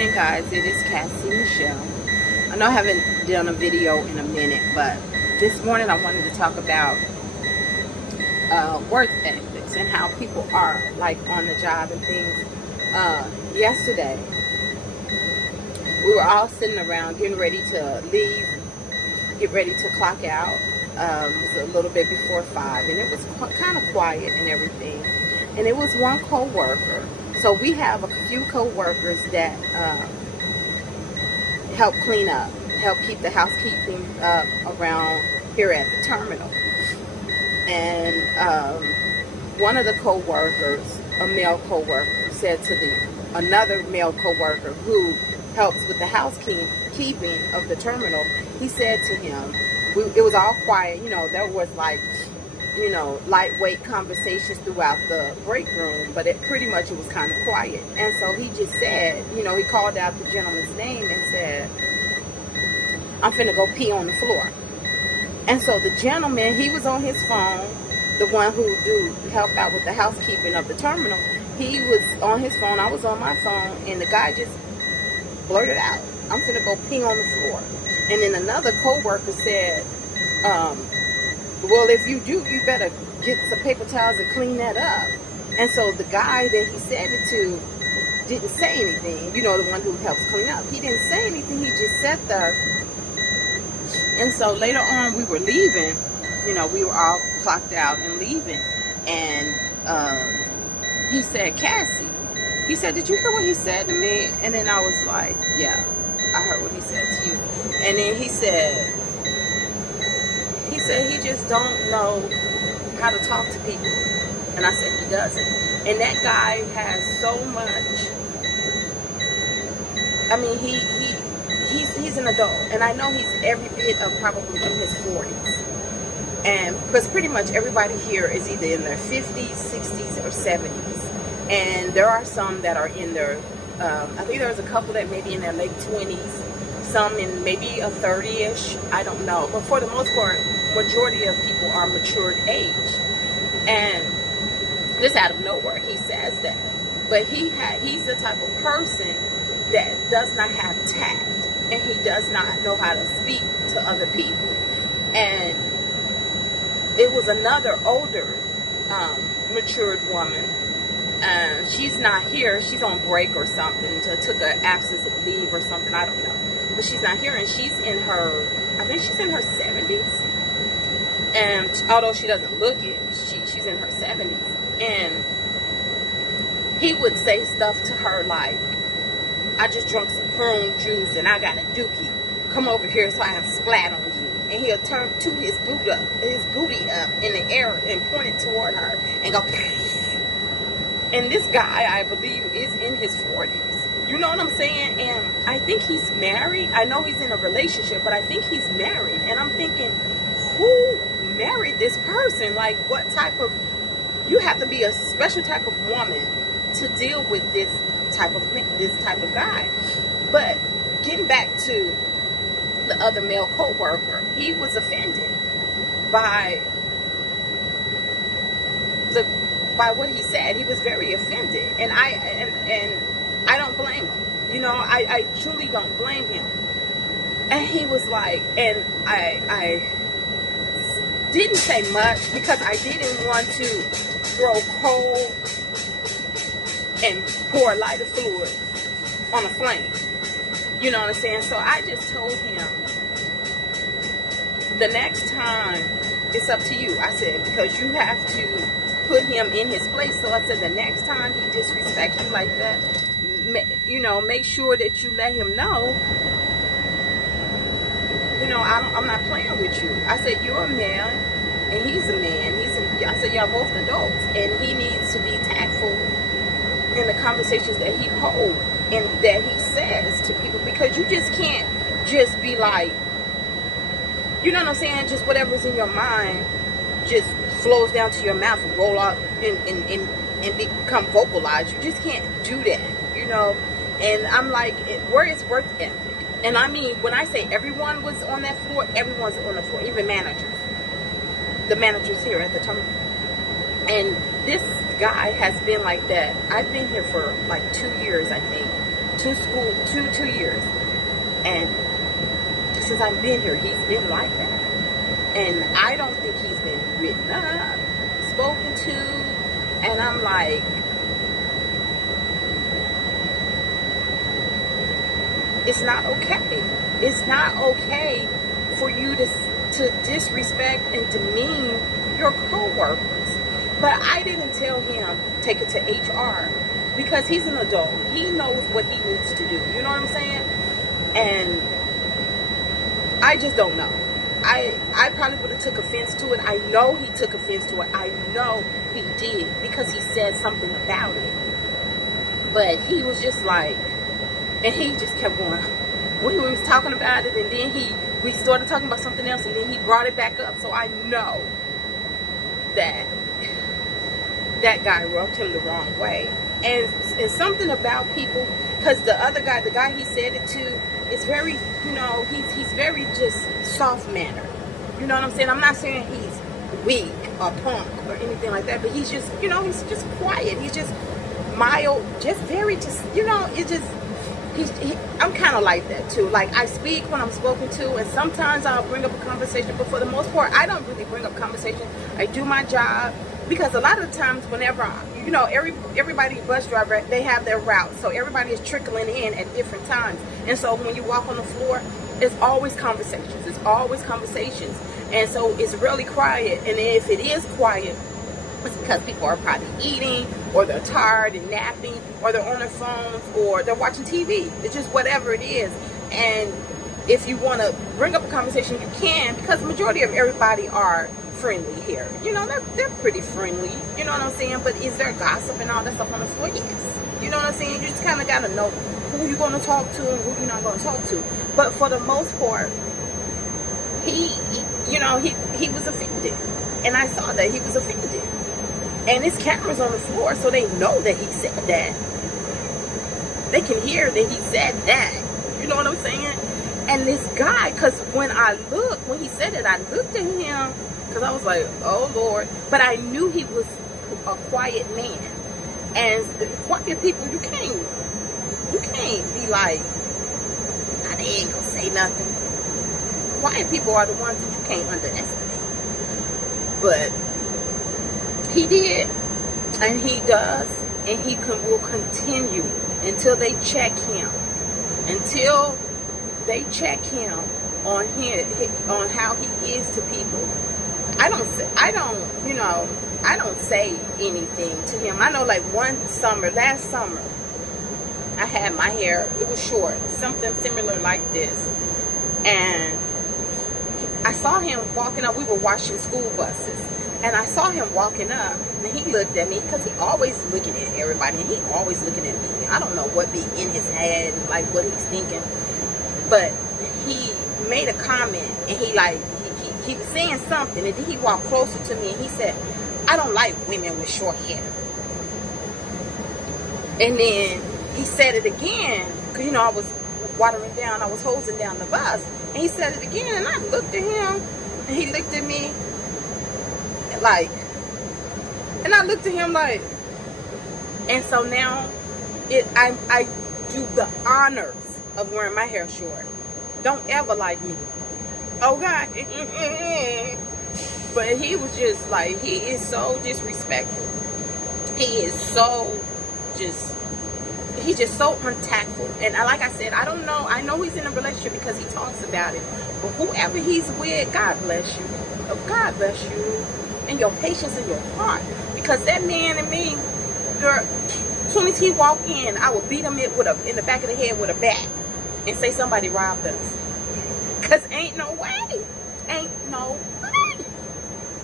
morning, guys. It is Cassie Michelle. I know I haven't done a video in a minute, but this morning I wanted to talk about work ethics and how people are like on the job and things. Yesterday we were all sitting around getting ready to leave, get ready to clock out. It was a little bit before 5, and it was kind of quiet and everything. And it was one co-worker. So we have a few co-workers that help clean up, help keep the housekeeping up around here at the terminal. And one of the co-workers, a male co-worker, said to another male co-worker who helps with the housekeeping of the terminal, he said to him, it was all quiet, there was like, lightweight conversations throughout the break room, but it was kind of quiet. And so he just said, he called out the gentleman's name and said, "I'm finna go pee on the floor." And so the gentleman, he was on his phone, the one who help out with the housekeeping of the terminal, he was on his phone, I was on my phone, and the guy just blurted out, "I'm finna go pee on the floor." And then another co-worker said, "Well, if you do, you better get some paper towels and clean that up." And so the guy that he said it to didn't say anything, the one who helps clean up. He didn't say anything, he just sat there. And so later on, we were leaving, we were all clocked out and leaving. And he said, "Cassie," he said, "Did you hear what he said to me?" And then I was like, "Yeah, I heard what he said to you." And then he said he just don't know how to talk to people. And I said, he doesn't. And that guy has so much, I mean, he's an adult. And I know he's every bit of probably in his 40s. And because pretty much everybody here is either in their 50s, 60s, or 70s. And there are some that are in their, I think there's a couple that may be in their late 20s. Some in maybe a 30-ish, I don't know. But for the most part, majority of people are matured age. And just out of nowhere, he says that. But he's the type of person that does not have tact. And he does not know how to speak to other people. And it was another older, matured woman. She's not here. She's on break or something. Took an absence of leave or something. I don't know. But she's not here, and she's in her, I think she's in her 70s. And although she doesn't look it, she's in her 70s. And he would say stuff to her like, "I just drunk some prune juice and I got a dookie. Come over here so I can splat on you." And he'll turn to his booty up in the air and point it toward her and go. And this guy, I believe, is in his 40s. You know what I'm saying? And I think he's married. I know he's in a relationship, but I think he's married. And I'm thinking, who married this person? Like, what type of, you have to be a special type of woman to deal with this type of guy. But getting back to the other male co-worker, he was offended by what he said. He was very offended, and I don't blame him. I truly don't blame him. And he was like, and I didn't say much because I didn't want to throw coal and pour lighter fluid on a flame. You know what I'm saying? So I just told him, the next time, it's up to you. I said, because you have to put him in his place. So I said, the next time he disrespects you like that, make sure that you let him know, I'm not playing with you. I said, you're a man and he's a man. I said, y'all both adults, and he needs to be tactful in the conversations that he holds and that he says to people, because you just can't just be like, you know what I'm saying, just whatever's in your mind just flows down to your mouth and roll out and become vocalized. You just can't do that, and I'm like, where is work ethic? And I mean, when I say everyone was on that floor, everyone's on the floor, even managers, the managers here at the terminal. And this guy has been like that. I've been here for like 2 years, I think, 2 years. And since I've been here, he's been like that. And I don't think he's been written up, spoken to. And I'm like, it's not okay. It's not okay for you to disrespect and demean your co-workers. But I didn't tell him take it to HR because he's an adult. He knows what he needs to do. You know what I'm saying? And I just don't know. I probably would have took offense to it. I know he took offense to it. I know he did because he said something about it. But he was just like, and he just kept going. We was talking about it, and then we started talking about something else, and then he brought it back up. So I know that guy rubbed him the wrong way. And something about people, because the other guy, the guy he said it to, is very, you know, he's very just soft-mannered. You know what I'm saying? I'm not saying he's weak or punk or anything like that, but he's just, you know, he's just quiet. He's just mild, just very, just, you know, it's just, I'm kind of like that too. Like, I speak when I'm spoken to, and sometimes I'll bring up a conversation, but for the most part, I don't really bring up conversation. I do my job, because a lot of the times whenever, you know, everybody bus driver, they have their route, so everybody is trickling in at different times. And so when you walk on the floor, it's always conversations. It's always conversations. And so it's really quiet. And if it is quiet, it's because people are probably eating, or they're tired and napping, or they're on their phones, or they're watching TV. It's just whatever it is. And if you want to bring up a conversation, you can, because the majority of everybody are friendly here. You know, they're pretty friendly. You know what I'm saying? But is there gossip and all that stuff on the floor? Yes. You know what I'm saying? You just kind of got to know who you're going to talk to and who you're not going to talk to. But for the most part, he was offended. And I saw that he was offended. And his camera's on the floor, so they know that he said that. They can hear that he said that. You know what I'm saying? And this guy, because when he said it, I looked at him, because I was like, oh Lord. But I knew he was a quiet man. And quiet people, you can't be like, nah, they ain't gonna say nothing. Quiet people are the ones that you can't underestimate. But he did, and he does, and he will continue until they check him. Until they check him on how he is to people. I don't say anything to him. I know, like last summer, I had my hair, it was short, something similar like this, and I saw him walking up. We were washing school buses, and I saw him walking up, and he looked at me, because he always looking at everybody, and he always looking at me. I don't know what be in his head, like what he's thinking, but he made a comment, and he was saying something, and then he walked closer to me, and he said, I don't like women with short hair. And then he said it again, because, you know, I was watering down, I was hosing down the bus, and he said it again, and I looked at him, and he looked at me, like, and I looked at him like, and so now, I do the honors of wearing my hair short. Don't ever like me. Oh God. But he was just like, he is so disrespectful. He is so he's just so untactful. And like I said, I don't know. I know he's in a relationship because he talks about it. But whoever he's with, God bless you. God bless you. And your patience and your heart. Because that man and me, girl, as soon as he walk in, I will beat him in the back of the head with a bat and say somebody robbed us. Because ain't no way. Ain't no way.